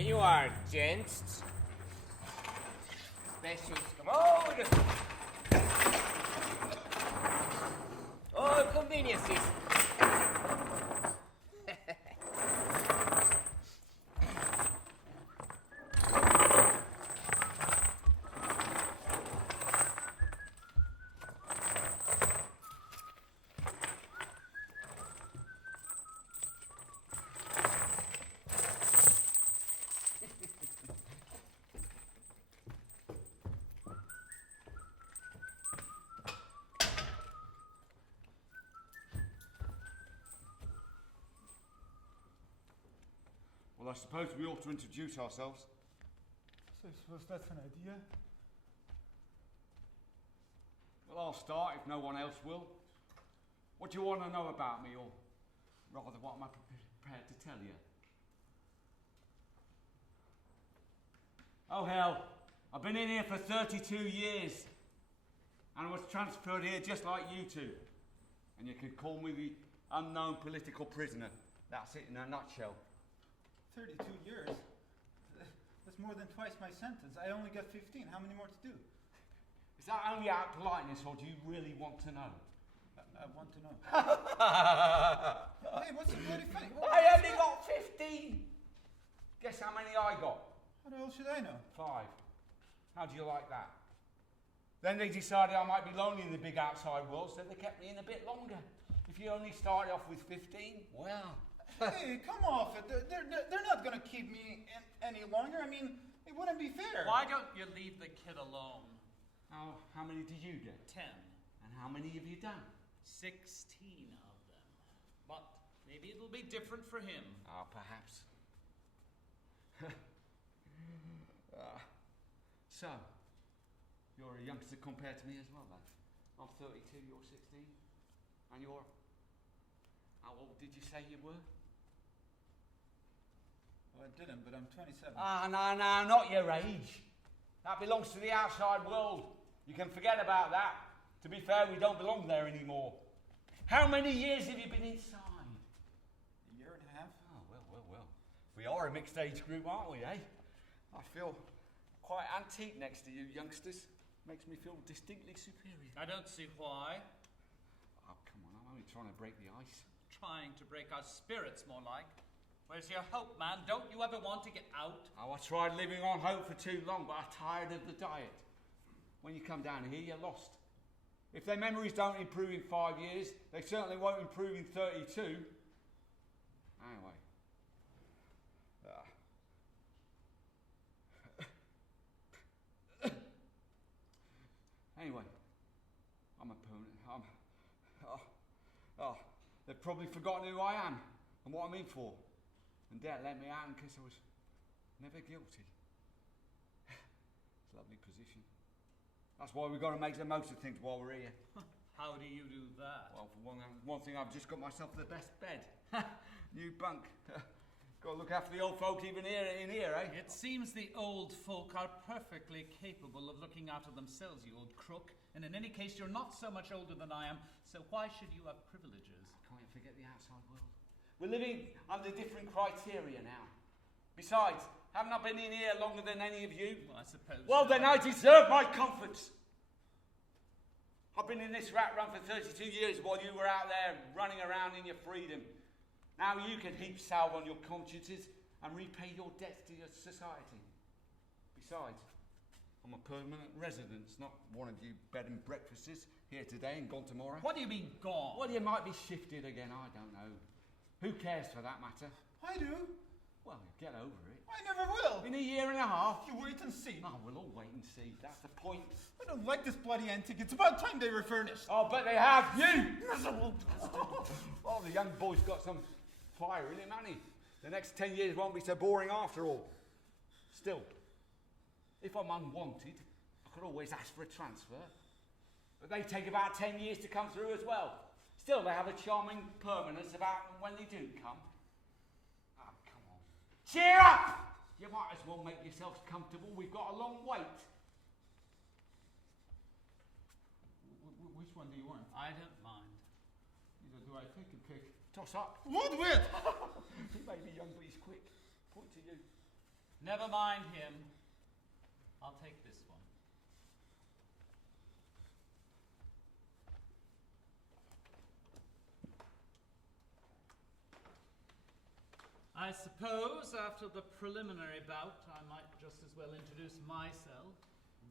Here you are, gents. Specials, come on! Oh, conveniences. Well, I suppose we ought to introduce ourselves. So I suppose that's an idea. Well, I'll start if no one else will. What do you want to know about me, or rather, what am I prepared to tell you? Oh, hell. I've been in here for 32 years. And I was transferred here just like you two. And you can call me the unknown political prisoner. That's it in a nutshell. 32 years? That's more than twice my sentence. I only got 15. How many more to do? Is that only out of politeness, or do you really want to know? I want to know. Hey, what's so bloody funny? I only got 15! Guess how many I got? How the hell should I know? 5. How do you like that? Then they decided I might be lonely in the big outside world, so they kept me in a bit longer. If you only started off with 15, well... Hey, come off it. They're not going to keep me in any longer. I mean, it wouldn't be fair. Why don't you leave the kid alone? How many did you get? 10. And how many have you done? 16 of them. But maybe it'll be different for him. Perhaps. So, you're a youngster compared to me as well, then. I'm 32, you're 16. And you're... How old did you say you were? Well, I didn't, but I'm 27. No, not your age. That belongs to the outside world. You can forget about that. To be fair, we don't belong there anymore. How many years have you been inside? A year and a half. Oh, well. We are a mixed age group, aren't we, eh? I feel quite antique next to you youngsters. Makes me feel distinctly superior. I don't see why. Oh, come on, I'm only trying to break the ice. Trying to break our spirits, more like. Where's your hope, man? Don't you ever want to get out? Oh, I tried living on hope for too long, but I'm tired of the diet. When you come down here, you're lost. If their memories don't improve in 5 years, they certainly won't improve in 32. Anyway. Anyway, I'm a permanent. They've probably forgotten who I am and what I'm in for. And Dad let me out in case I was never guilty. It's a lovely position. That's why we've got to make the most of things while we're here. How do you do that? Well, for one thing, I've just got myself the best bed. New bunk. Got to look after the old folk even in here, eh? It seems the old folk are perfectly capable of looking after themselves, you old crook. And in any case, you're not so much older than I am, so why should you have privileges? Can't you forget the outside world? We're living under different criteria now. Besides, haven't I been in here longer than any of you? Well, I suppose Well, so. then I deserve my comforts. I've been in this rat run for 32 years while you were out there running around in your freedom. Now you can heap salve on your consciences and repay your debts to your society. Besides, I'm a permanent resident, not one of you bed and breakfasts here today and gone tomorrow. What do you mean, gone? Well, you might be shifted again, I don't know. Who cares for that matter? I do. Well, get over it. I never will. In a year and a half. You wait and see. Oh, we'll all wait and see. That's the point. I don't like this bloody antique. It's about time they were furnished. Oh, but they have you! Miserable bastard! Oh, the young boy's got some fire in him, hasn't he? The next 10 years won't be so boring after all. Still, if I'm unwanted, I could always ask for a transfer. But they take about 10 years to come through as well. Still, they have a charming permanence about when they do come. Oh, come on. Cheer up! You might as well make yourselves comfortable. We've got a long wait. Which one do you want? I don't mind. Neither do I. Take a pick. Toss up. Woodward! He may be young, but he's quick. Point to you. Never mind him. I'll take this one. I suppose after the preliminary bout, I might just as well introduce myself.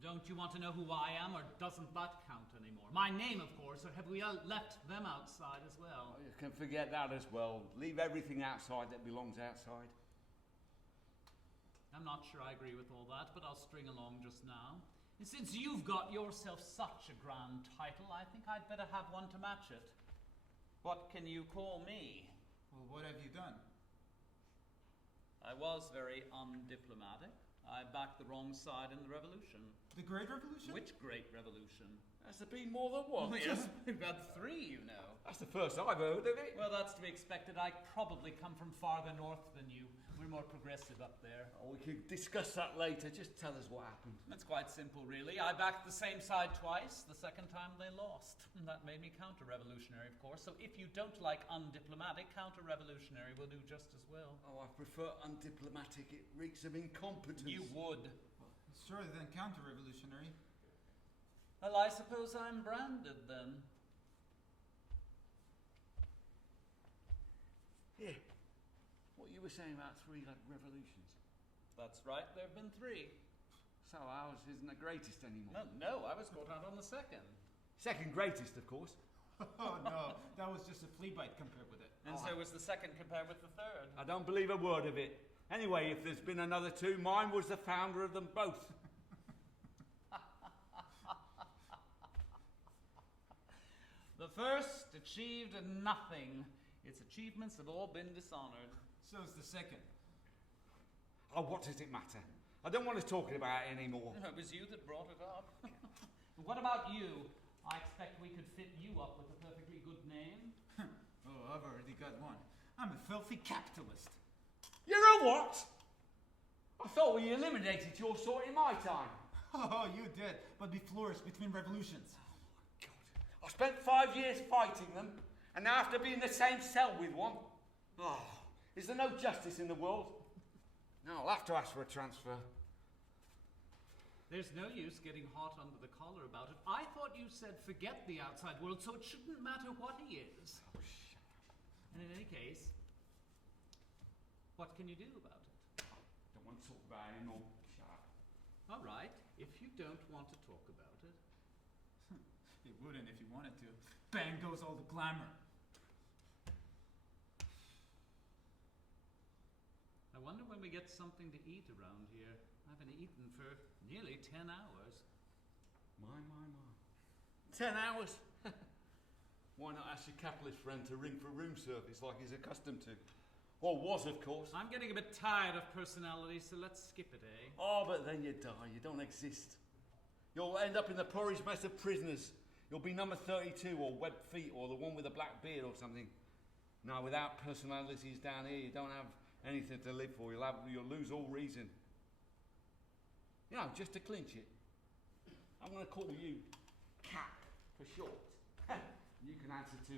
Don't you want to know who I am, or doesn't that count anymore? My name, of course, or have we left them outside as well? Oh, you can forget that as well. Leave everything outside that belongs outside. I'm not sure I agree with all that, but I'll string along just now. And since you've got yourself such a grand title, I think I'd better have one to match it. What can you call me? Well, what have you done? I was very undiplomatic. I backed the wrong side in the revolution. The Great Revolution? Which great revolution? Has there been more than one? Oh, yes, we've had 3, you know. That's the first I've heard of it. Well, that's to be expected. I probably come from farther north than you. We're more progressive up there. Oh, we can discuss that later. Just tell us what happened. It's quite simple, really. I backed the same side twice. The second time they lost. And that made me counter-revolutionary, of course. So if you don't like undiplomatic, counter-revolutionary will do just as well. Oh, I prefer undiplomatic. It reeks of incompetence. You would. Shorter than counter-revolutionary. Well, I suppose I'm branded then. Yeah. What you were saying about 3 revolutions. That's right, there have been 3. So ours isn't the greatest anymore. No, I was caught out on the second. Second greatest, of course. Oh no, that was just a flea bite compared with it. And so was the second compared with the third. I don't believe a word of it. Anyway, if there's been another 2, mine was the founder of them both. The first achieved nothing. Its achievements have all been dishonored. So's the second. Oh, what does it matter? I don't want to talk about it anymore. It was you that brought it up. What about you? I expect we could fit you up with a perfectly good name. Oh, I've already got one. I'm a filthy capitalist. You're a what? I thought we eliminated your sort in my time. Oh, you did, but we flourished between revolutions. I spent 5 years fighting them, and now I have to be in the same cell with one. Oh, is there no justice in the world? No, I'll have to ask for a transfer. There's no use getting hot under the collar about it. I thought you said forget the outside world, so it shouldn't matter what he is. Oh, shut up. And in any case, what can you do about it? Don't want to talk about it anymore. Shut up. All right, if you don't want to talk about it. It wouldn't if you wanted to. Bang goes all the glamour. I wonder when we get something to eat around here. I haven't eaten for nearly 10 hours. My. 10 hours? Why not ask your capitalist friend to ring for room service like he's accustomed to? Or was, of course. I'm getting a bit tired of personality, so let's skip it, eh? Oh, but then you die. You don't exist. You'll end up in the porridge mess of prisoners. You'll be number 32 or webbed feet or the one with a black beard or something. No, without personalities down here, you don't have anything to live for. You'll lose all reason. You know, just to clinch it, I'm going to call you Cap for short. You can answer to,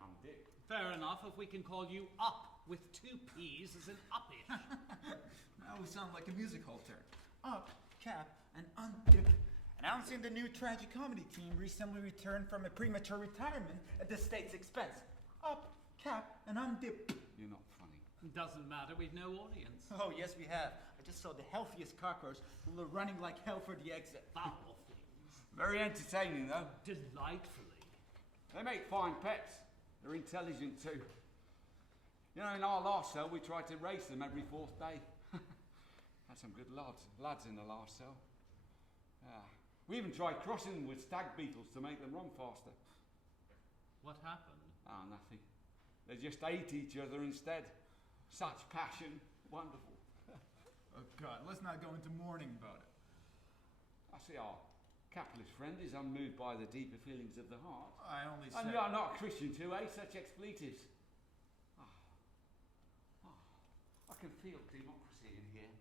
I'm Dick. Fair enough, if we can call you Up with 2 P's as in uppish. Now we sound like a music hall turn. Up, Cap, and Undip. Announcing the new tragicomedy team recently returned from a premature retirement at the state's expense. Up, Cap, and Undip. You're not funny. Doesn't matter, we've no audience. Oh, yes, we have. I just saw the healthiest cockroach who were running like hell for the exit. Foul things. Very entertaining, though. Delightfully. They make fine pets. They're intelligent, too. You know, in our last cell, we tried to race them every 4th day. Had some good lads in the last cell. We even tried crossing them with stag beetles to make them run faster. What happened? Ah, nothing. They just ate each other instead. Such passion. Wonderful. Oh, God, let's not go into mourning about it. I see our capitalist friend is unmoved by the deeper feelings of the heart. I only And said... you are not a Christian too, eh? Such expletives. I can feel democracy in here.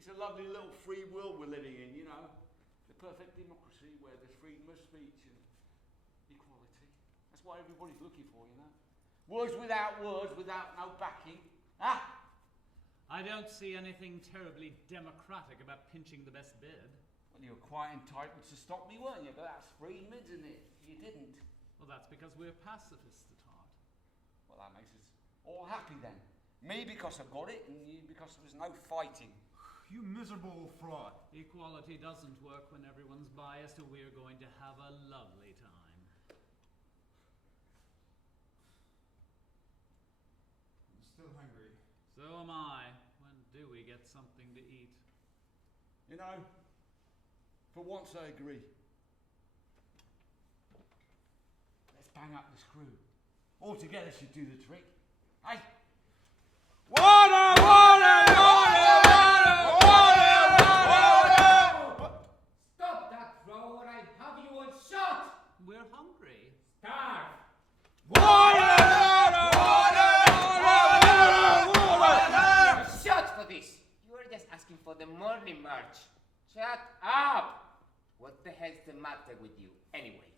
It's a lovely little free world we're living in, you know. The perfect democracy where there's freedom of speech and equality. That's what everybody's looking for, you know. Words without no backing. Ah! I don't see anything terribly democratic about pinching the best bid. Well, you were quite entitled to stop me, weren't you? But that's free mid, isn't it? You didn't. Well, that's because we're pacifists at heart. Well, that makes us all happy then. Me because I got it, and you because there was no fighting. You miserable fraud. Equality doesn't work when everyone's biased, or we're going to have a lovely time. I'm still hungry. So am I. When do we get something to eat? You know, for once I agree. Let's bang up the screw. All together should do the trick. Hey! Water! Water! Stop that throw or I'll have you all shot! We're hungry. Starve! You're shot for this! You were just asking for the morning march. Shut up! What the hell's the matter with you, anyway?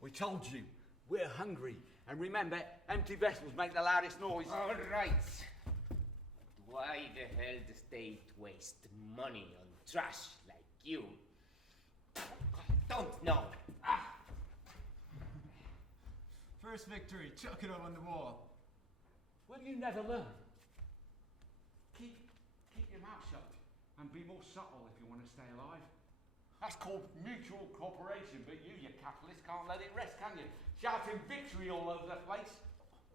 We told you, we're hungry. And remember, empty vessels make the loudest noise. All right. Why the hell the state waste money on trash like you? Don't know. First victory, chuck it up on the wall. Will you never learn? Keep your mouth shut and be more subtle if you want to stay alive. That's called mutual cooperation, but you capitalist, can't let it rest, can you? Shouting victory all over the place.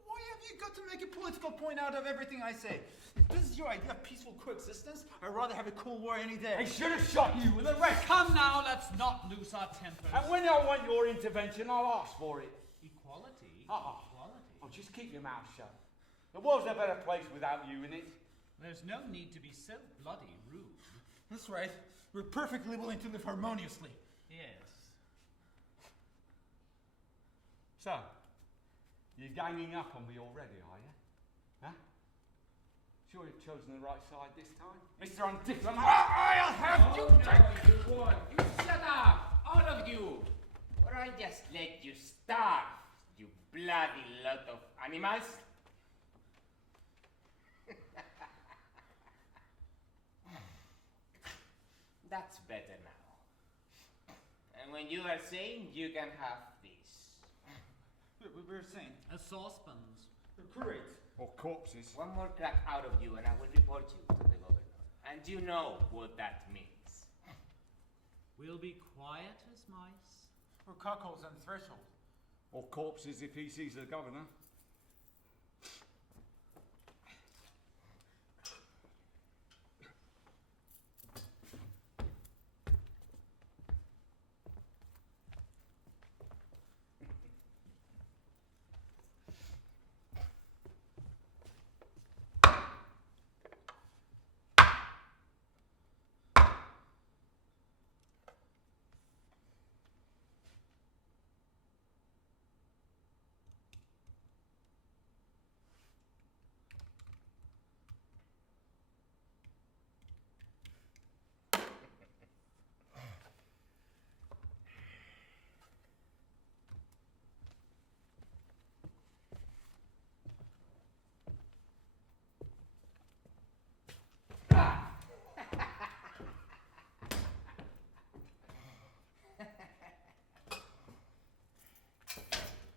Why have you got to make a political point out of everything I say? If this is your idea of peaceful coexistence, I'd rather have a Cold War any day. I should have shot you with the rest. Come now, let's not lose our tempers. And when I want your intervention, I'll ask for it. Equality? Equality? Equality? Oh, just keep your mouth shut. The world's a better place without you in it. There's no need to be so bloody rude. That's right. We're perfectly willing to live harmoniously. Yes. So, you're ganging up on me already, are you? Huh? Sure you've chosen the right side this time? Mr. Undiplomat! I'll have you! You won! You shut up! All of you! Or I just let you starve, you bloody lot of animals! That's better now. And when you are saying, you can have this. We're saying. Saucepans. Great. Or corpses. One more crack out of you and I will report you to the governor. And you know what that means. We'll be quiet as mice. Or cockholes on the threshold. Or corpses if he sees the governor.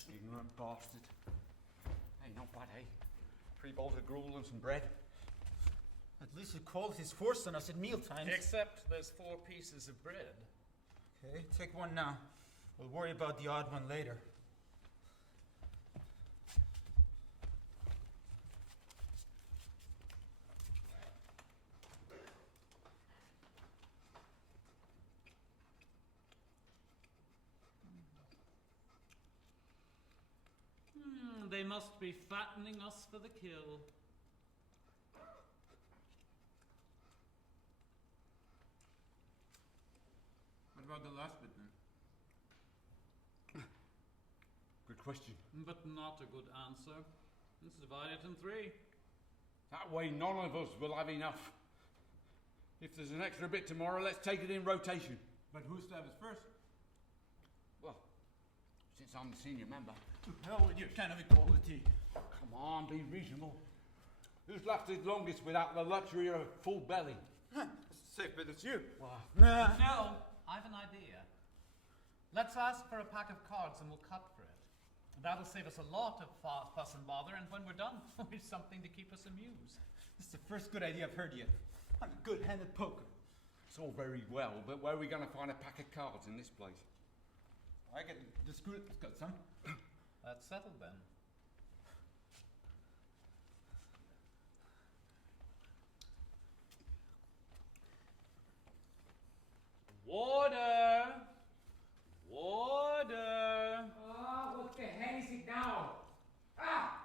Ignorant bastard. Hey, not bad, eh? 3 bowls of gruel and some bread. At least he called his force on us at mealtimes. Except there's 4 pieces of bread. Okay, take one now. We'll worry about the odd one later. They must be fattening us for the kill. What about the last bit then? Good question. But not a good answer. Let's divide it in 3. That way none of us will have enough. If there's an extra bit tomorrow, let's take it in rotation. But who stabs first? Well, since I'm the senior member. To hell with your kind of equality. Come on, be reasonable. Who's lasted longest without the luxury of a full belly? Safe bet it's you. Wow. No, I've an idea. Let's ask for a pack of cards and we'll cut for it. That'll save us a lot of fuss and bother, and when we're done, we've something to keep us amused. This is the first good idea I've heard yet. I'm a good-handed poker. It's all very well, but where are we going to find a pack of cards in this place? I get the screw. It's got some. That's settled then. Water! Water! Oh, what the hell is it now? Ah!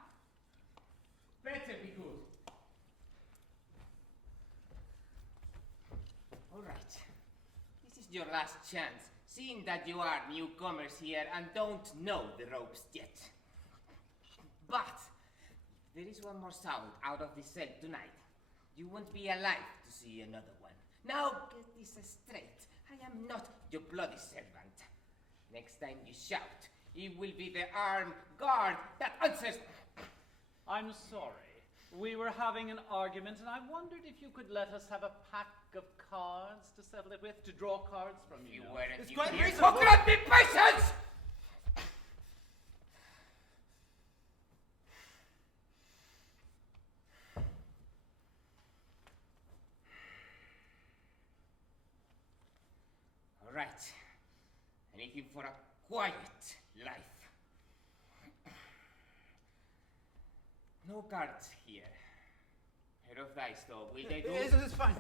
Better be good. All right. This is your last chance, seeing that you are newcomers here and don't know the ropes yet. But there is one more sound out of this cell tonight. You won't be alive to see another one. Now get this straight. I am not your bloody servant. Next time you shout, it will be the armed guard that answers. I'm sorry. We were having an argument, and I wondered if you could let us have a pack of cards to settle it with, to draw cards from you. You weren't It's you quite here reasonable. to grant me patience! All right. Anything for a quiet life. No cards here. Head of dice, though. Will they do? It's fine.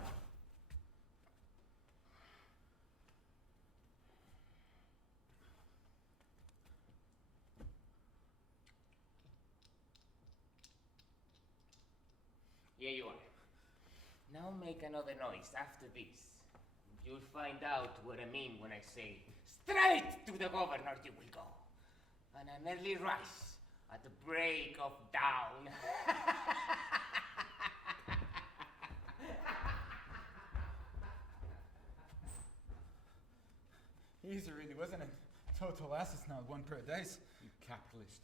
Here you are. Now make another noise after this. You'll find out what I mean when I say straight to the governor you will go. On an early rise at the break of dawn. Easy, really, wasn't it? Total assets now, one pair of dice. You capitalist.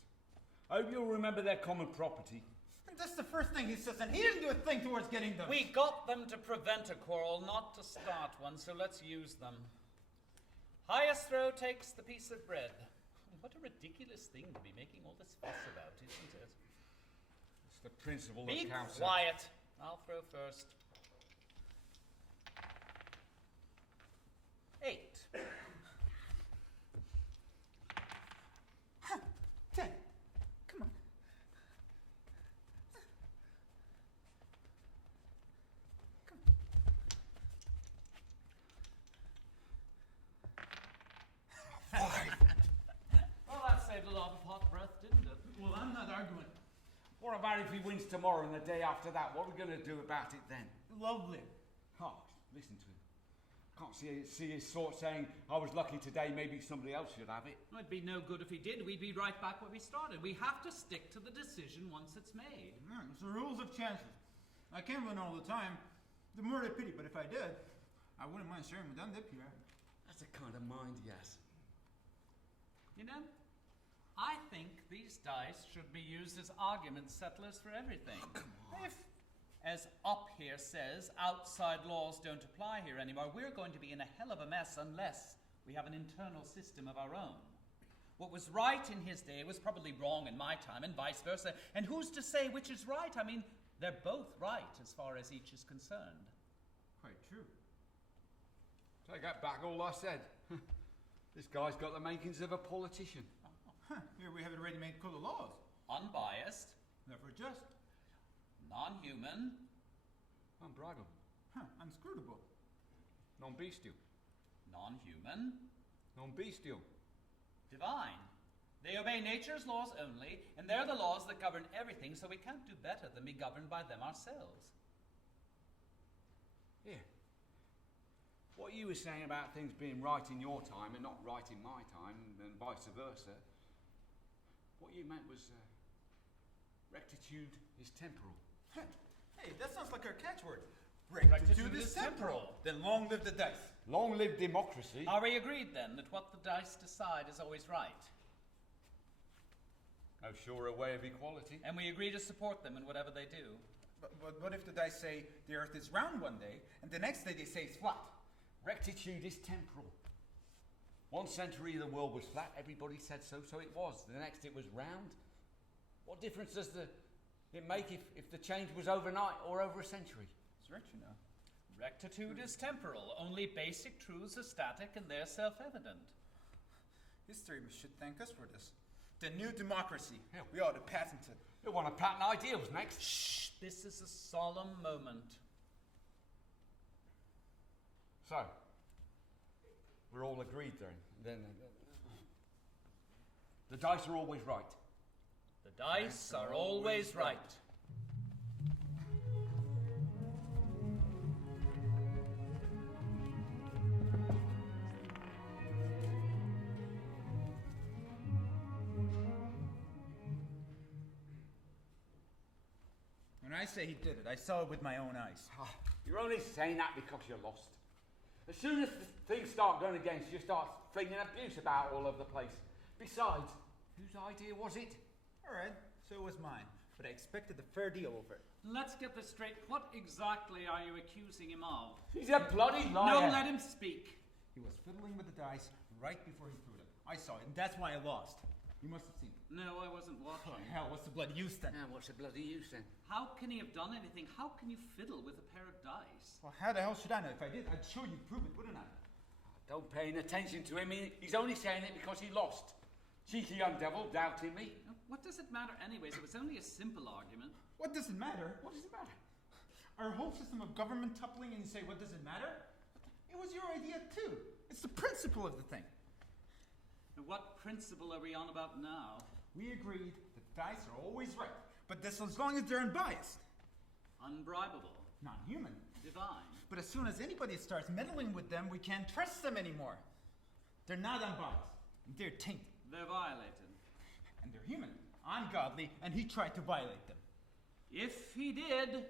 I hope you'll remember their common property. And that's the first thing he says, and he didn't do a thing towards getting them. We got them to prevent a quarrel, not to start one, so let's use them. Highest throw takes the piece of bread. What a ridiculous thing to be making all this fuss about, isn't it? It's the principle Be that counts. quiet. I'll throw first. 8. 10. Come on. Well, that saved a lot of hot breath, didn't it? Well, I'm not arguing. What about if he wins tomorrow and the day after that? What are we going to do about it then? Lovely. Oh, listen to him. Can't see his sort saying, I was lucky today, maybe somebody else should have it. It'd be no good if he did. We'd be right back where we started. We have to stick to the decision once it's made. It's the rules of chances. I can't win all the time. The more the pity, but if I did, I wouldn't mind sharing with Dundip here. That's the kind of mind he has. You know, I think these dice should be used as argument settlers for everything. Oh, come on. If, as up here says, outside laws don't apply here anymore, we're going to be in a hell of a mess unless we have an internal system of our own. What was right in his day was probably wrong in my time, and vice versa. And who's to say which is right? I mean, they're both right as far as each is concerned. Quite true. Take that back all I said. This guy's got the makings of a politician. Here we have a ready-made code of laws. Unbiased, Therefore just. non-human, Unbridled. Unscrutable. Non-bestial. non-human, Non-bestial. divine. They obey nature's laws only, and they're the laws that govern everything, so we can't do better than be governed by them ourselves. Here. What you were saying about things being right in your time and not right in my time, and vice versa, what you meant was rectitude is temporal. Hey, that sounds like our catchword. Rectitude is temporal. Then long live the dice. Long live democracy. Are we agreed then that what the dice decide is always right? No surer way of equality. And we agree to support them in whatever they do? But what if the dice say the Earth is round one day, and the next day they say it's flat? Rectitude is temporal. One century the world was flat, everybody said so, so it was. The next it was round. What difference does it make if the change was overnight or over a century? It's right, you know. Rectitude is temporal. Only basic truths are static and they're self-evident. History should thank us for this. The new democracy. Yeah. We ought to patent it. You want to patent ideals next? Shh! This is a solemn moment. So, we're all agreed then. The dice are always right. The dice are always right. When I say he did it, I saw it with my own eyes. You're only saying that because you're lost. As soon as things start going against you, start flinging abuse about all over the place. Besides, whose idea was it? All right, so it was mine, but I expected a fair deal over it. Let's get this straight. What exactly are you accusing him of? He's a bloody No, liar. let him speak. He was fiddling with the dice right before he threw them. I saw it, and that's why I lost. You must have seen it. No, I wasn't watching. Oh, hell, what's the bloody use then? Now, what's the bloody use then? How can he have done anything? How can you fiddle with a pair of dice? Well, how the hell should I know? If I did, I'd sure you'd prove it, wouldn't I? Don't pay any attention to him. He's only saying it because he lost. Cheeky young devil, doubting me. What does it matter anyways? It was only a simple argument. What does it matter? What does it matter? Our whole system of government toppling and you say, what does it matter? It was your idea too. It's the principle of the thing. And what principle are we on about now? We agreed that dice are always right, but that's as long as they're unbiased. Unbribable. Not human. Divine. But as soon as anybody starts meddling with them, we can't trust them anymore. They're not unbiased. They're tainted. They're violated. And they're human, ungodly, and he tried to violate them. If he did,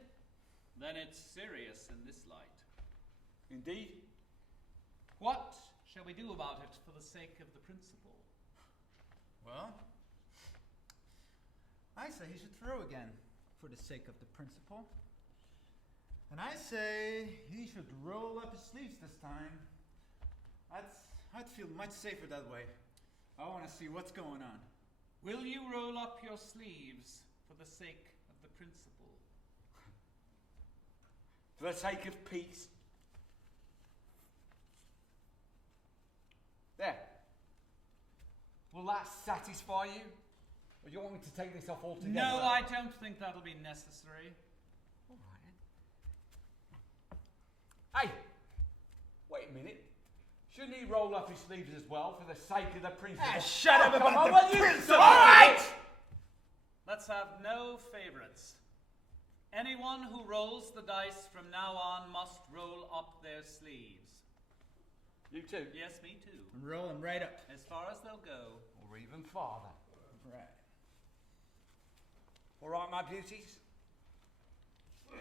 then it's serious in this light. Indeed. What shall we do about it for the sake of the principle? Well, I say he should throw again for the sake of the principle. And I say he should roll up his sleeves this time. I'd feel much safer that way. I want to see what's going on. Will you roll up your sleeves for the sake of the principle? For the sake of peace. There. Will that satisfy you? Or do you want me to take this off altogether? No, I don't think that'll be necessary. All right then. Hey! Wait a minute. Shouldn't he roll up his sleeves as well for the sake of the principle? Shut up Come about on, the will you? principle! All right! Let's have no favorites. Anyone who rolls the dice from now on must roll up their sleeves. You too? Yes, me too. Roll him right up. As far as they'll go. Or even farther. Right. All right, my beauties?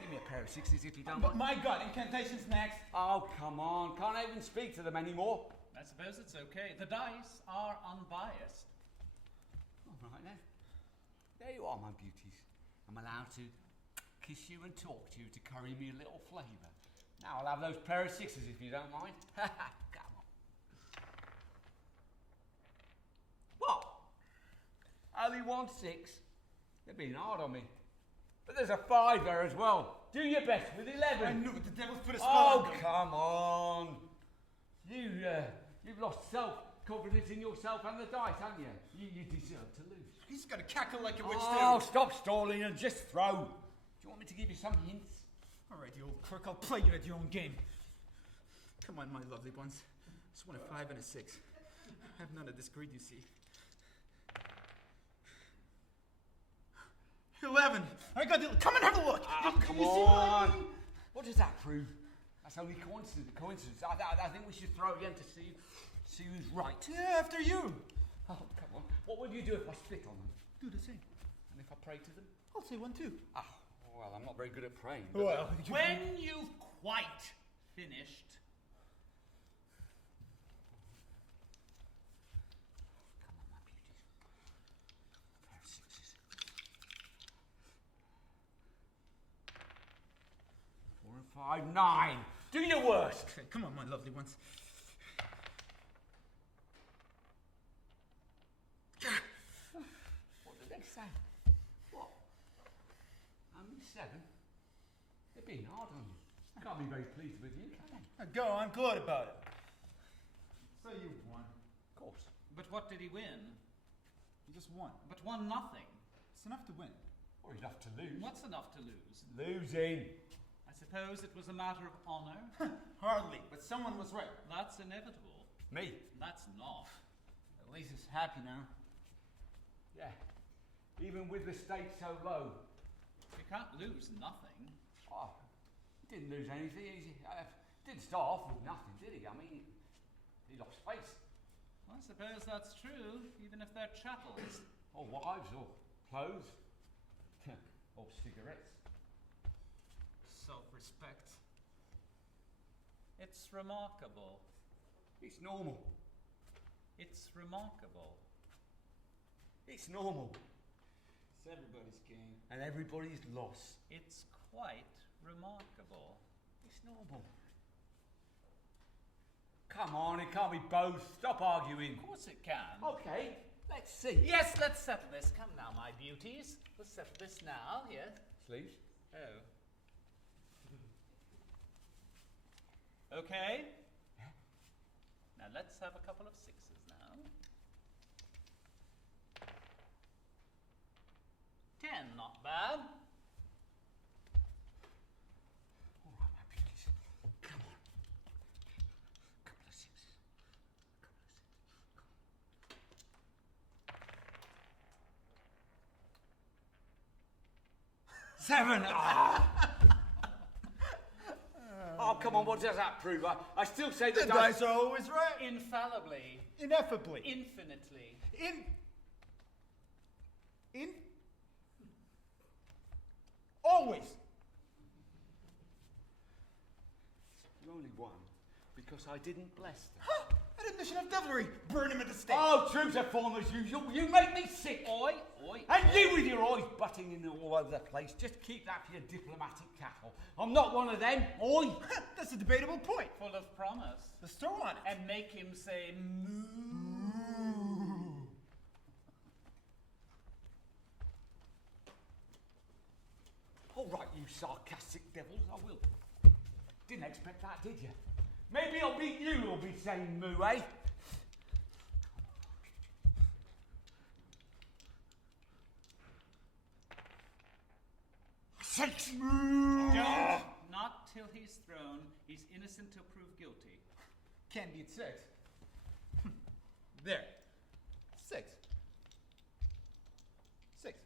Give me a pair of sixes if you don't But mind. my God, incantations next. Oh, come on. Can't I even speak to them anymore? I suppose it's okay. The dice are unbiased. All right then. There you are, my beauties. I'm allowed to kiss you and talk to you to curry me a little flavour. Now I'll have those pair of sixes if you don't mind. Come on. What? Only 1 6? They're being hard on me. But there's a 5 there as well. Do your best with 11. I knew it. The devil's put a spell on Oh, them. come on. You've lost self-confidence in yourself and the dice, haven't you? You deserve to lose. He's got to cackle like a witch Oh, too. stop stalling and just throw. Do you want me to give you some hints? All right, you old crook. I'll play you at your own game. Come on, my lovely ones. Just want a 5 and a 6. I have none of this greed, you see. 11. I got the. Come and have a look. Ah, come You see what I on. mean? What does that prove? That's only coincidence. I think we should throw again to see who's right. Yeah, after you. Oh, come on. What would you do if I spit on them? Do the same. And if I pray to them? I'll say 1 too. Ah, well, I'm not very good at praying. but- Well, When you've quite finished, Come on, my beauties. A pair of sixes. 5-9. Do your worst. Okay, come on, my lovely ones. What did they say? What? Only 7? They're being hard on you. Can't be very pleased with you, can they? Now go, I'm glad about it. So you won. Of course. But what did he win? You just won. But won nothing. It's enough to win. Or enough to lose. What's enough to lose? Losing. I suppose it was a matter of honor. Hardly, but someone was right. That's inevitable. Me? That's not. At least he's happy now. Yeah. Even with the stakes so low. You can't lose nothing. Oh, he didn't lose anything. He didn't start off with nothing, did he? I mean, he lost face. I suppose that's true, even if they're chattels. Or wives, or clothes. Or cigarettes. Self-respect. It's remarkable. It's normal. It's remarkable. It's normal. It's everybody's game. And everybody's loss. It's quite remarkable. It's normal. Come on, it can't be both. Stop arguing. Of course it can. Okay, let's see. Yes, let's settle this. Come now, my beauties. Let's settle this now. Yes. Sleeves? Oh. Okay. Now let's have a couple of 6s now. 10, not bad. All right, my beauties. Come on. Couple of 6s. Couple of 6s. 7! Ah! Oh, come on, what does that prove? I still say The dice are always right. Infallibly. Ineffably. Infinitely. Always. You only won because I didn't bless them. An admission of devilry. Burn him at the stake. Oh, truth to form as usual. You make me sick. Oi, oi. And you with your eyes butting in all over the place. Just keep that for your diplomatic cattle. I'm not one of them. Oi. That's a debatable point. Full of promise. Let's throw on it. And make him say moo. All right, you sarcastic devils, I will. Didn't expect that, did you? Maybe I'll beat you who'll be saying moo, eh? Six moo! Don't. Not till he's thrown. He's innocent till proved guilty. Can't beat 6. There. 6. 6.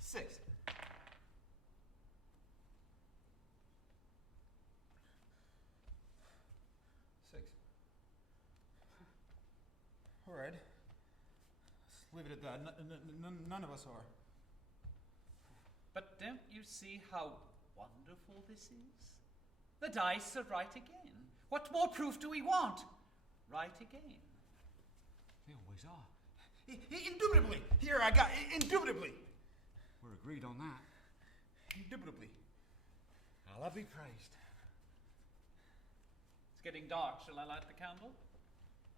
6. 6. All right. Let's leave it at that. None of us are. But don't you see how wonderful this is? The dice are right again. What more proof do we want? Right again. They always are. Indubitably. Here, I got indubitably. We're agreed on that. Indubitably. Allah be praised. It's getting dark. Shall I light the candle?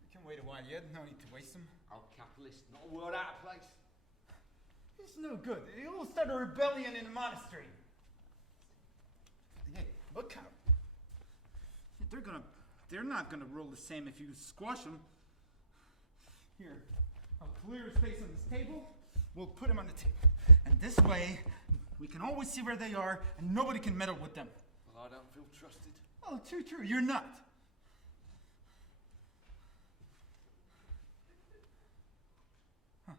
We can wait a while yet. No need to waste them. Oh, capitalist, not a word out of place. It's no good. You'll start a rebellion in the monastery. Hey, look out. They're not gonna roll the same if you squash them. Here, I'll clear a space on this table. We'll put them on the table. And this way, we can always see where they are and nobody can meddle with them. Well, I don't feel trusted. Oh, true. You're not. Huh.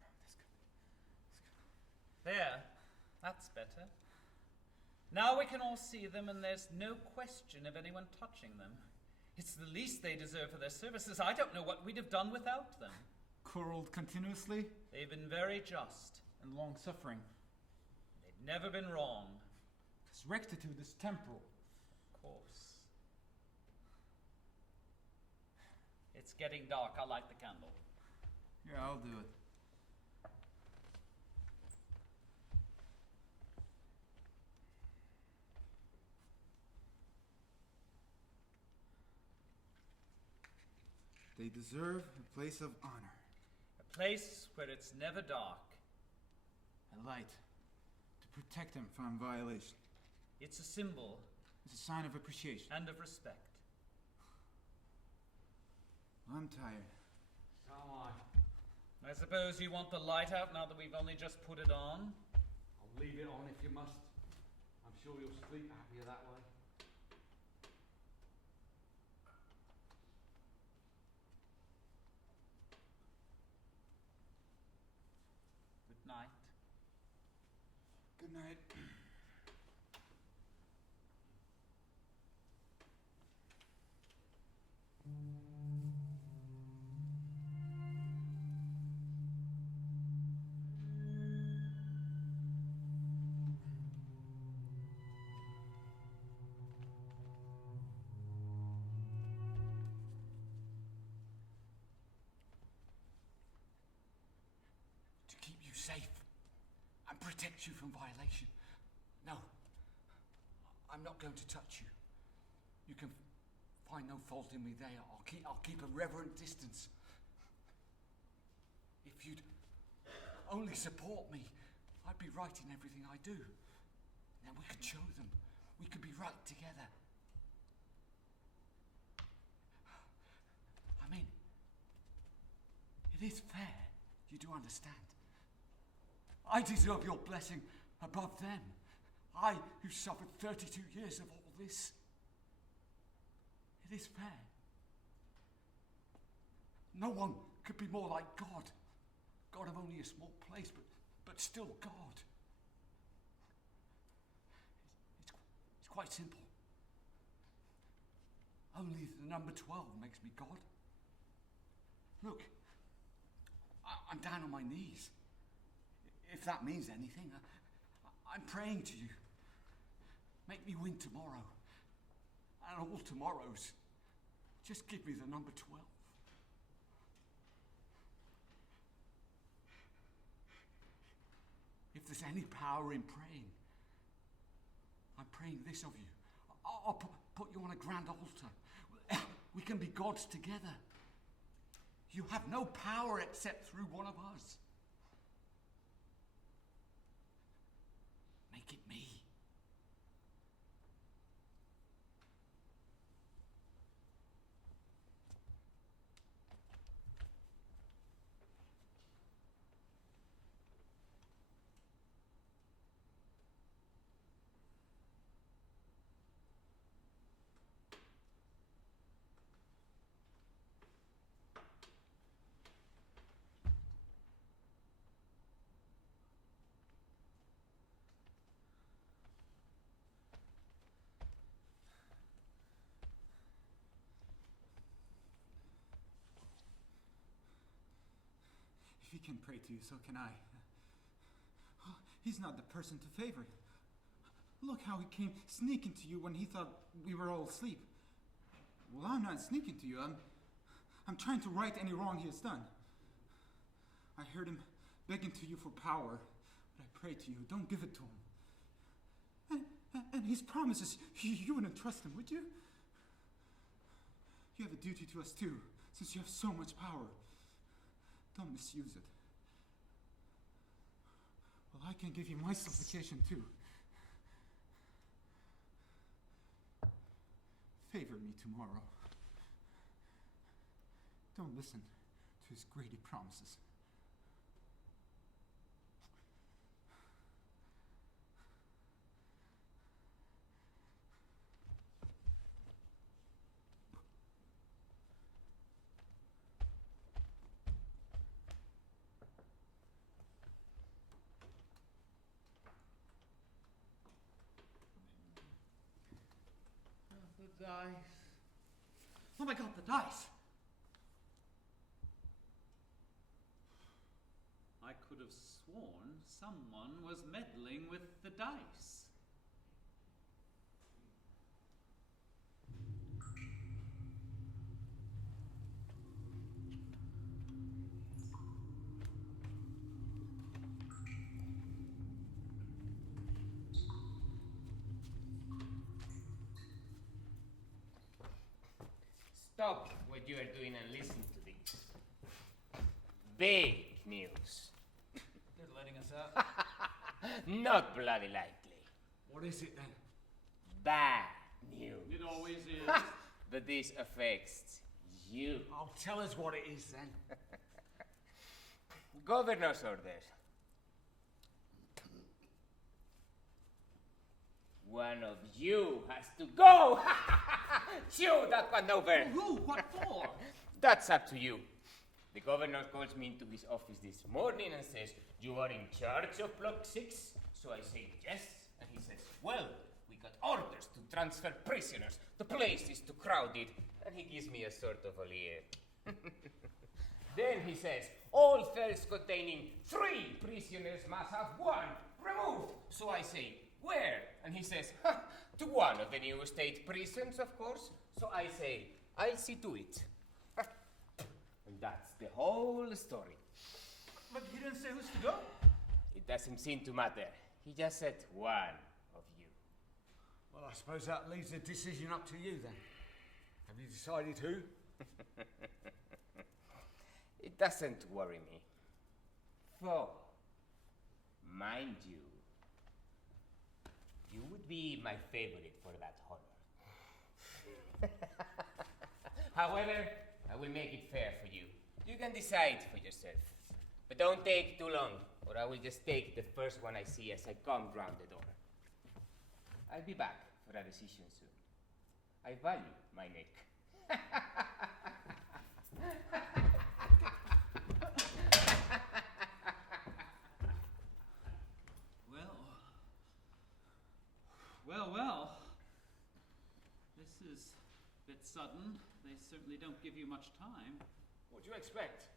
That's good. There. That's better. Now we can all see them, and there's no question of anyone touching them. It's the least they deserve for their services. I don't know what we'd have done without them. Quarreled continuously They've been very just. and long-suffering. They've never been wrong. Because rectitude is temporal. Of course. It's getting dark. I'll light the candle. Yeah, I'll do it. They deserve a place of honor. A place where it's never dark. A light to protect them from violation. It's a symbol. It's a sign of appreciation. And of respect. I'm tired. So am I. I suppose you want the light out now that we've only just put it on? I'll leave it on if you must. I'm sure you'll sleep happier that way. Good night. Good night. To keep you safe and protect you from violation. No, I'm not going to touch you. You can find no fault in me there. I'll keep a reverent distance. If you'd only support me, I'd be right in everything I do. Then we could show them. We could be right together. I mean, it is fair. You do understand. I deserve your blessing above them. I, who suffered 32 years of all this. It is fair. No one could be more like God. God of only a small place, but still God. It's quite simple. Only the number 12 makes me God. Look, I'm down on my knees. If that means anything, I'm praying to you. Make me win tomorrow. And all tomorrows. Just give me the number 12. If there's any power in praying, I'm praying this of you. I'll put you on a grand altar. We can be gods together. You have no power except through one of us. Make it me. If he can pray to you, so can I. He's not the person to favor. Look how he came sneaking to you when he thought we were all asleep. Well, I'm not sneaking to you. I'm trying to right any wrong he has done. I heard him begging to you for power, but I pray to you, don't give it to him. And his promises, you wouldn't trust him, would you? You have a duty to us too, since you have so much power. Don't misuse it. Well, I can give you my supplication too. Favor me tomorrow. Don't listen to his greedy promises. The dice. Oh my God, the dice! I could have sworn someone was meddling with the dice. Stop what you are doing and listen to big news. They're letting us out. Not bloody likely. What is it then? Bad news. It always is. But this affects you. Oh, tell us what it is then. Governor's orders. One of you has to go! Chew that one over! Who? What for? That's up to you. The governor calls me into his office this morning and says, "You are in charge of Block 6? So I say yes, and he says, "Well, we got orders to transfer prisoners. The place is too crowded." And he gives me a sort of a leer. Then he says, "All cells containing 3 prisoners must have 1 removed." So I say, "Where?" And he says, "To one of the new state prisons, of course." So I say, "I'll see to it." And that's the whole story. But he didn't say who's to go. It doesn't seem to matter. He just said one of you. Well, I suppose that leaves the decision up to you then. Have you decided who? It doesn't worry me. For, mind you, you would be my favorite for that honor. However, I will make it fair for you. You can decide for yourself. But don't take too long, or I will just take the first one I see as I come round the door. I'll be back for a decision soon. I value my neck. Well. This is a bit sudden. They certainly don't give you much time. What do you expect?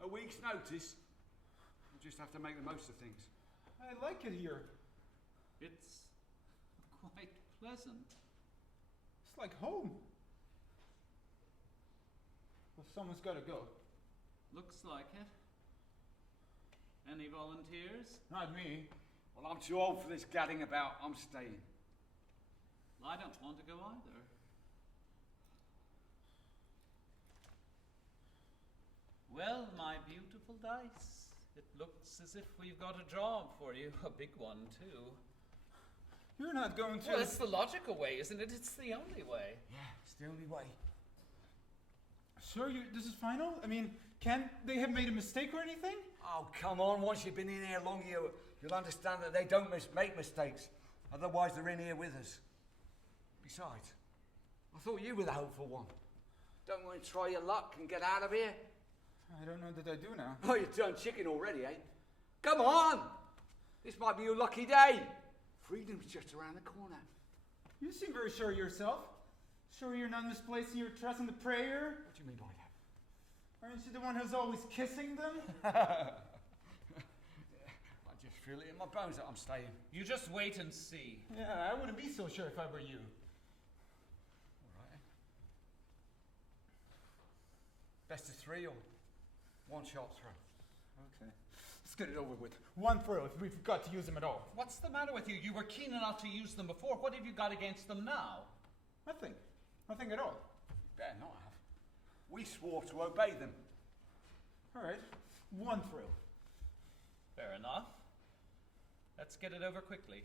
A week's notice? We'll just have to make the most of things. I like it here. It's quite pleasant. It's like home. Well, someone's got to go. Looks like it. Any volunteers? Not me. Well, I'm too old for this gadding about. I'm staying. Well, I don't want to go either. Well, my beautiful dice. It looks as if we've got a job for you. A big one, too. You're not going to. Well, it's the logical way, isn't it? It's the only way. Yeah, it's the only way. Sure, this is final? I mean, can they have made a mistake or anything? Oh, come on. Once you've been in here long, you'll understand that they don't make mistakes. Otherwise, they're in here with us. Besides, I thought you were the hopeful one. Don't want to try your luck and get out of here? I don't know that I do now. Oh, you've turned chicken already, eh? Come on! This might be your lucky day. Freedom's just around the corner. You seem very sure of yourself. Sure you're not misplacing your trust in the prayer? What do you mean by that? Aren't you the one who's always kissing them? I just feel it in my bones that I'm staying. You just wait and see. Yeah, I wouldn't be so sure if I were you. All right. Best of 3 or one shot throw? Okay. Let's get it over with. One throw if we've got to use them at all. What's the matter with you? You were keen enough to use them before. What have you got against them now? Nothing. Nothing at all. Better not have. We swore to obey them. All right. One throw. Fair enough. Let's get it over quickly.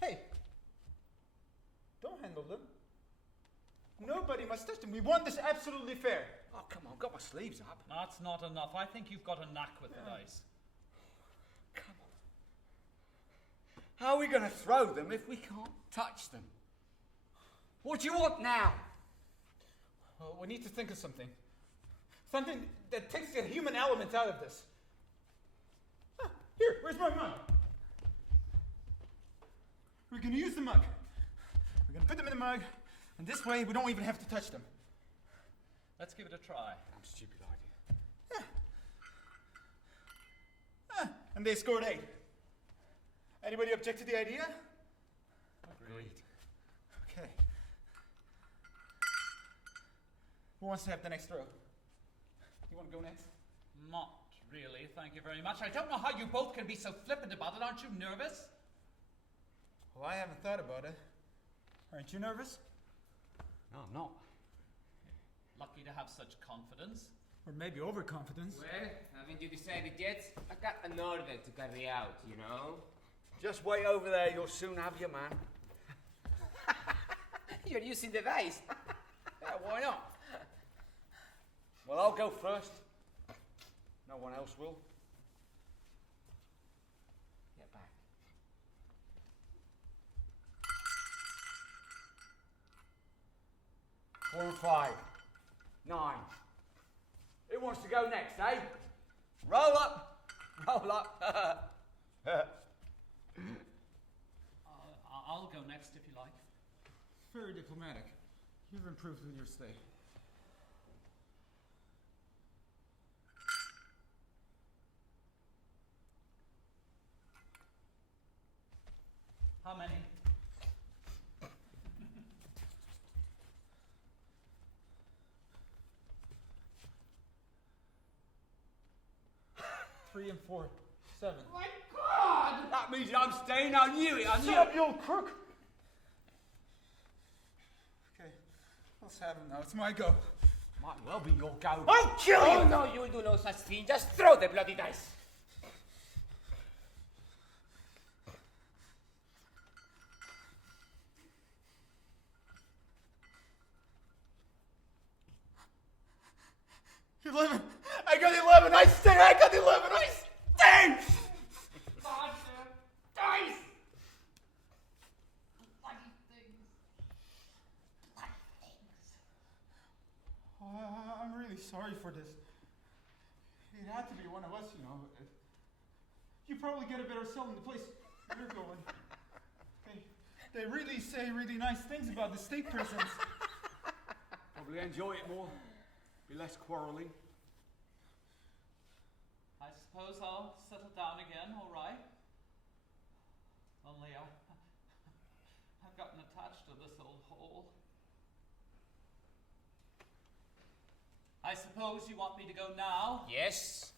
Hey! Don't handle them. Nobody must touch them. We want this absolutely fair. Oh, come on. Got my sleeves up. That's not enough. I think you've got a knack with the dice. Come on. How are we going to throw them if we can't touch them? What do you want now? Well, we need to think of something. Something that takes the human element out of this. Ah, here, where's my mug? We're going to use the mug. We're going to put them in the mug, and this way we don't even have to touch them. Let's give it a try. Damn stupid idea. Yeah. Ah, and they scored 8. Anybody object to the idea? Agreed. Okay. Who wants to have the next throw? You want to go next? Not really, thank you very much. I don't know how you both can be so flippant about it. Aren't you nervous? Well, I haven't thought about it. Aren't you nervous? No, I'm not. Lucky to have such confidence. Or maybe overconfidence? Well, haven't you decided yet? I got an order to carry out, you know? Just wait over there, you'll soon have your man. You're using the dice. Yeah, why not? Well, I'll go first. No one else will. Get back. Four and 5. 9. Who wants to go next, eh? Roll up! Roll up! I'll go next if you like. Very diplomatic. You've improved with your stay. How many? Three and 4. 7. My God! That means I'm staying. I knew it. I knew Shut up, it. you old crook! Okay, let's have him now. It's my go. Might well be your go. I'll kill you! Oh, no, you'll do no such thing. Just throw the bloody dice. I got 11! I stay! I got 11! I stay! God, dice! Bloody things. Bloody things. I'm really sorry for this. It had to be one of us, you know. You probably get a better sell in the place you're going. They really say really nice things about the state prisons. Probably enjoy it more. Be less quarrelling. I suppose I'll settle down again, all right? Only I've gotten attached to this old hole. I suppose you want me to go now? Yes,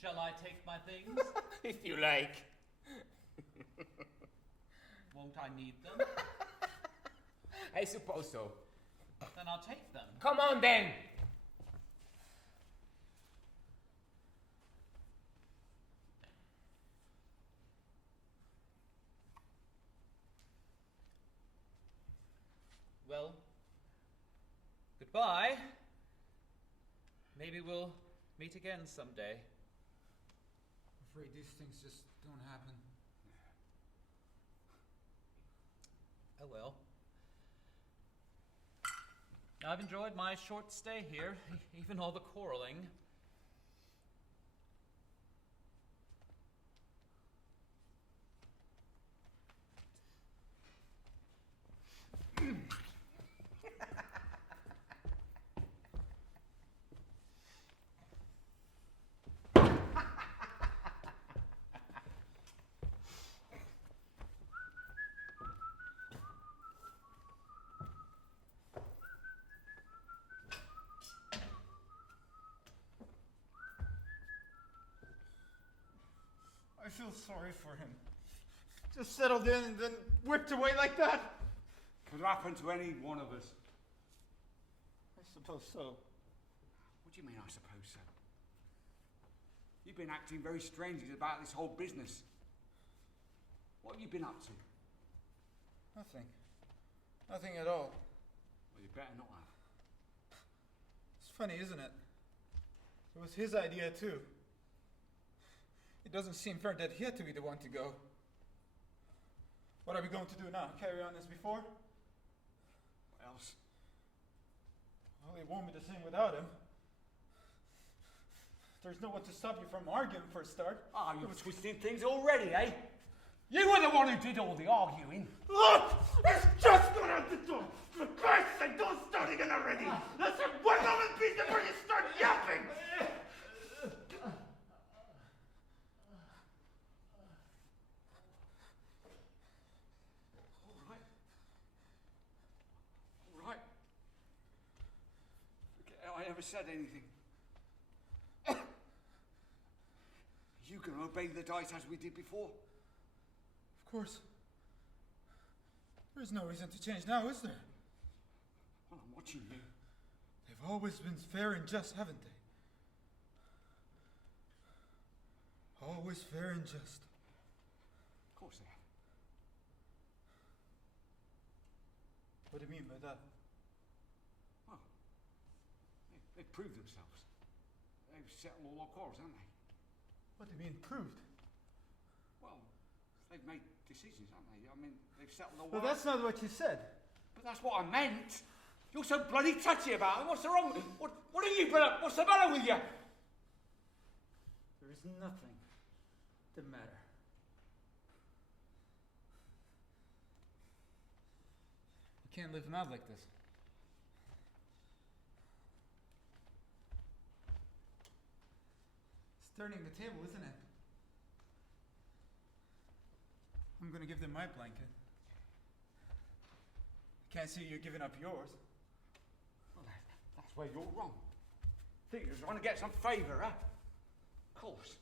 Shall I take my things? if you like. Won't I need them? I suppose so. Then I'll take them. Come on then. Well, goodbye. Maybe we'll meet again someday. I'm afraid these things just don't happen. Oh well. I've enjoyed my short stay here, even all the quarreling. I feel sorry for him. Just settled in and then whipped away like that. Could happen to any one of us. I suppose so. What do you mean, I suppose so? You've been acting very strangely about this whole business. What have you been up to? Nothing. Nothing at all. Well, you better not have. It's funny, isn't it? It was his idea too. It doesn't seem fair that he had to be the one to go. What are we going to do now? Carry on as before? What else? Well, it won't be the same without him. There's no one to stop you from arguing for a start. Ah, you're twisting things already, eh? You were the one who did all the arguing. Look! It's just gone out the door! For Christ's sake, don't start again already! Let's have one moment peace before you start yapping! All right. Forget how I ever said anything. You can obey the dice as we did before. Of course. There's no reason to change now, is there? Well, I'm watching you. They've always been fair and just, haven't they? Always fair and just. Of course they have. What do you mean by that? Well, they've proved themselves. They've settled all our quarrels, haven't they? What do you mean, proved? Well, they've made decisions, haven't they? I mean, they've settled all Well, that's not what you said. But that's what I meant. You're so bloody touchy about it. What's the wrong? What have you been up? What's the matter with you? There is nothing the matter. You can't live them out like this. It's turning the table, isn't it? I'm gonna give them my blanket. I can't see you giving up yours. Well, that's where you're wrong. Think you're trying to get some favour, huh? Of course.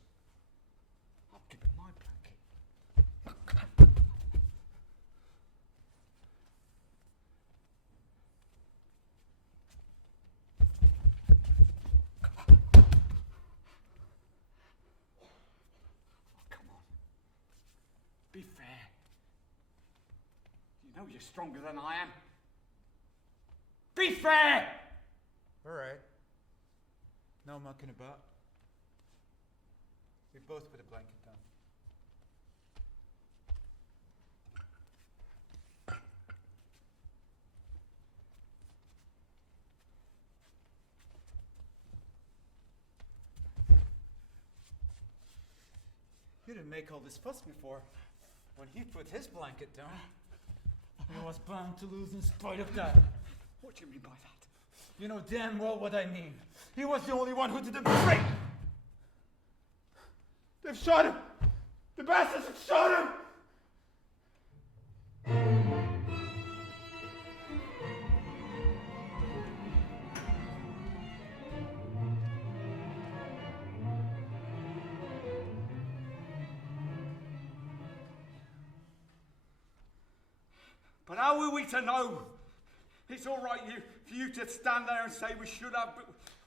I'll give him my blanket. Oh, come on. Be fair. You know you're stronger than I am. Be fair! Alright. No mucking about. We both put a blanket down. You didn't make all this fuss before. When he put his blanket down, he was bound to lose in spite of that. What do you mean by that? You know damn well what I mean. He was the only one who did the break. They've shot him. The bastards have shot him. But how were we to know? It's all right for you to stand there and say we should have,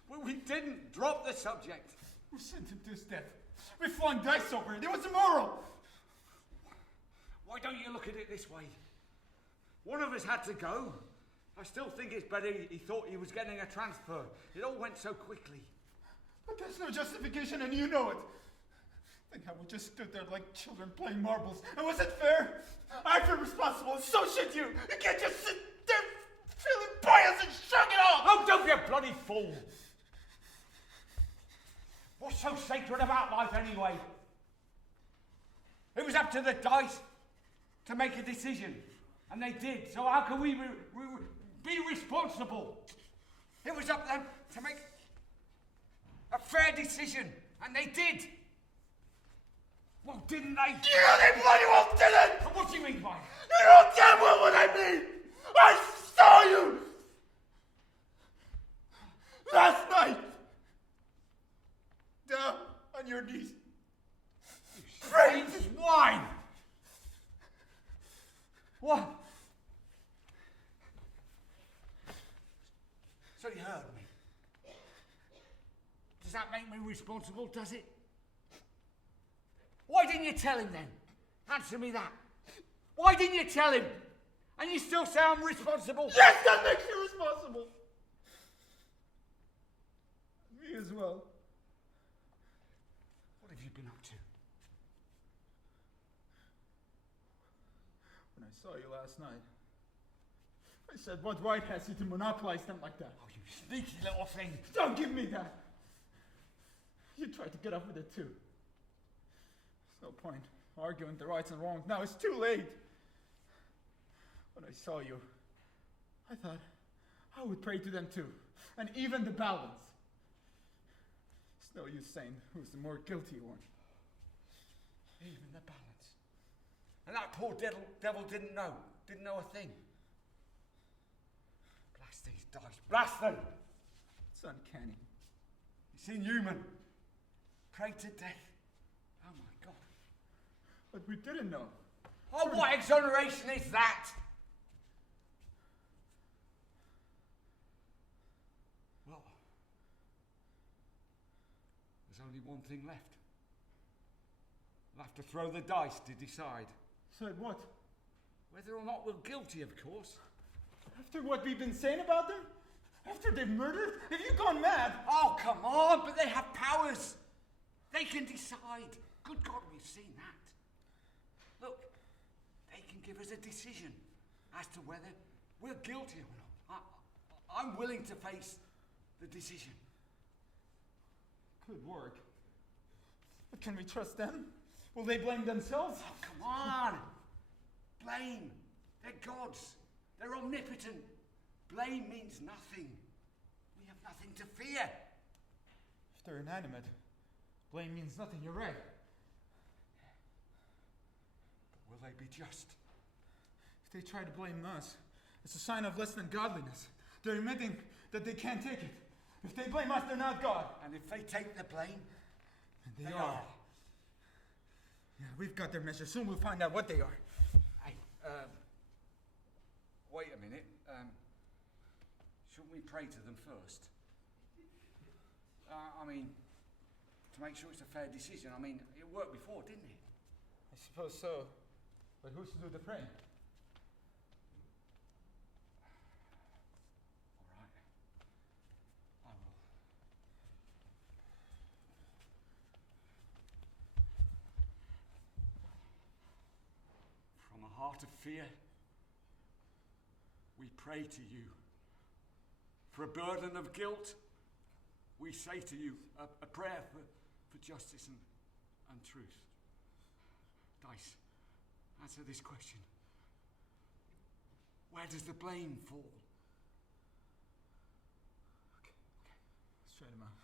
but we didn't. Drop the subject. We sent him to his death. We flung dice over it. It was immoral. Why don't you look at it this way? One of us had to go. I still think it's better he thought he was getting a transfer. It all went so quickly. But there's no justification, and you know it. Think how we just stood there like children playing marbles. And was it fair? I feel responsible, and so should you. You can't just sit there feeling pious and shrug it off. Oh, don't be a bloody fool. What's so sacred about life anyway? It was up to the dice to make a decision, and they did. So how can we be responsible? It was up to them to make a fair decision, and they did. Well, didn't they? You know they bloody well didn't! What do you mean by it? You know damn well what I mean! I saw you! Last night! Down on your knees. Strange wine! What? So you heard me. Does that make me responsible, does it? Why didn't you tell him then? Answer me that. Why didn't you tell him? And you still say I'm responsible? Yes, that makes you responsible! Me as well. What have you been up to? When I saw you last night, I said, what right has he to monopolize them like that? Oh, you sneaky little thing. Don't give me that! You tried to get up with it too. There's no point arguing the rights and wrongs now. It's too late. When I saw you, I thought I would pray to them too, and even the balance. It's no use saying who's the more guilty one. Even the balance. And that poor devil didn't know a thing. Blast these dice. Blast them! It's uncanny. It's inhuman. Pray to death. Oh my God. But we didn't know. Oh, what exoneration is that? only one thing left. We'll have to throw the dice to decide. Decide what? Whether or not we're guilty, of course. After what we've been saying about them? After they've murdered? Have you gone mad? Oh, come on, but they have powers. They can decide. Good God, we've seen that. Look, they can give us a decision as to whether we're guilty or not. I'm willing to face the decision. Good work. But can we trust them? Will they blame themselves? Oh, come on. Blame. They're gods. They're omnipotent. Blame means nothing. We have nothing to fear. If they're inanimate, blame means nothing. You're right. But will they be just? If they try to blame us, it's a sign of less than godliness. They're admitting that they can't take it. If they blame us, they're not God. And if they take the blame, And they are. Yeah, we've got their measure. Soon we'll find out what they are. Hey, wait a minute. Shouldn't we pray to them first? I mean, to make sure it's a fair decision. I mean, it worked before, didn't it? I suppose so. But who's to do the praying? All right. I will. From a heart of fear, we pray to you. For a burden of guilt, we say to you a prayer for justice and truth. Dice, answer this question. Where does the blame fall? Okay. Straight him out.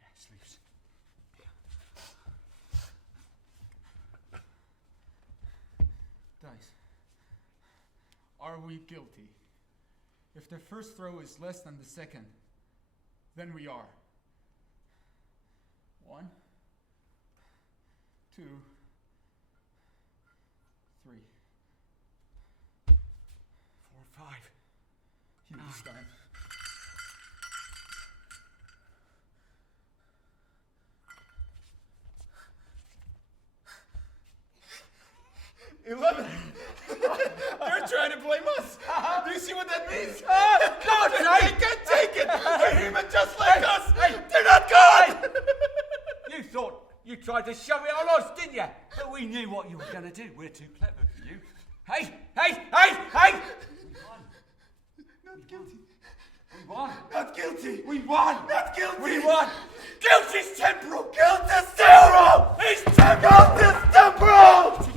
Yeah, sleeves. Dice. Are we guilty? If the first throw is less than the second, then we are. 1, 2, 3. 4 or 5. You this time. 11. They're trying to blame us. Do you see what that means? God, they can't take it. They're human just like us. They're not God. You thought you tried to shove it on us, didn't you? But we knew what you were going to do. We're too clever for you. Hey! Not guilty. We won. Not guilty. We won. Not guilty. We won. Guilt is temporal. Guilt is temporal. It's temporal. Guilt is temporal.